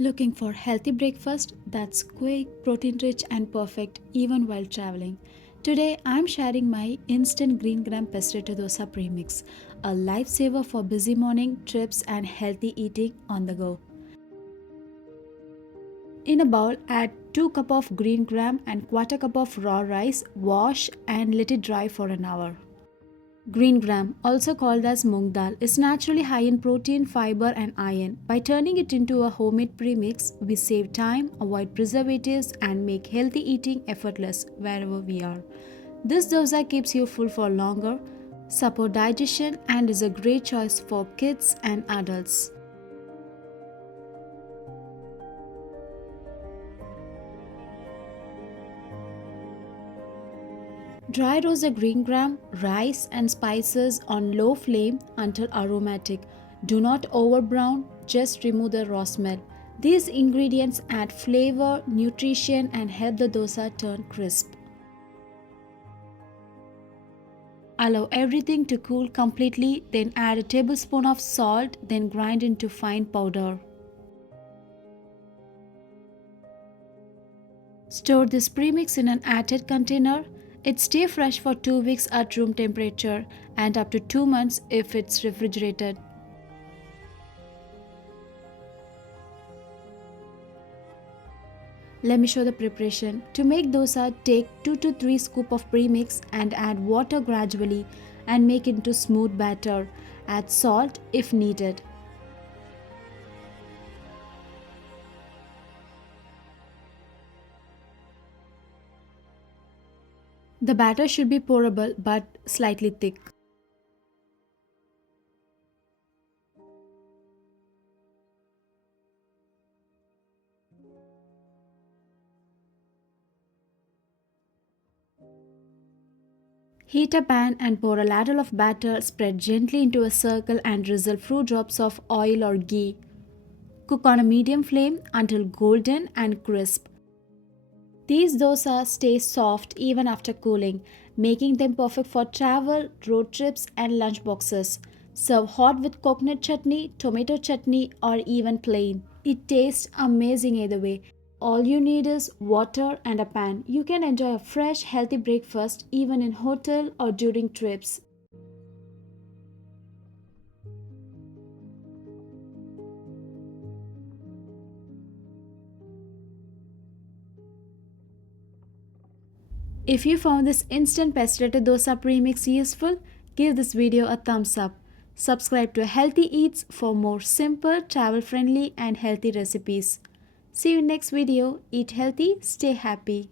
Looking for healthy breakfast that's quick, protein rich and perfect even while traveling. Today I'm sharing my instant green gram Pesarattu Dosa Premix, a lifesaver for busy morning trips and healthy eating on the go. In a bowl, add 2 cup of green gram and quarter cup of raw rice, wash and let it dry for an hour. Green gram, also called as Moong dal, is naturally high in protein, fiber, and iron. By turning it into a homemade premix, we save time, avoid preservatives, and make healthy eating effortless wherever we are. This dosa keeps you full for longer, support digestion, and is a great choice for kids and adults. Dry roast the green gram, rice, and spices on low flame until aromatic. Do not over brown, just remove the raw smell. These ingredients add flavor, nutrition, and help the dosa turn crisp. Allow everything to cool completely, then add a tablespoon of salt, then grind into fine powder. Store this premix in an airtight container. It stays fresh for 2 weeks at room temperature and up to 2 months if it's refrigerated. Let me show the preparation. To make dosa, take 2 to 3 scoop of premix and add water gradually and make it into smooth batter. Add salt if needed. The batter should be pourable but slightly thick. Heat a pan and pour a ladle of batter, spread gently into a circle and drizzle few drops of oil or ghee. Cook on a medium flame until golden and crisp. These dosas stay soft even after cooling, making them perfect for travel, road trips, and lunchboxes. Serve hot with coconut chutney, tomato chutney, or even plain. It tastes amazing either way. All you need is water and a pan. You can enjoy a fresh, healthy breakfast even in hotel or during trips. If you found this instant Pesarattu Dosa Premix useful, give this video a thumbs up. Subscribe to Healthy Eats for more simple, travel-friendly and healthy recipes. See you in next video. Eat healthy, stay happy.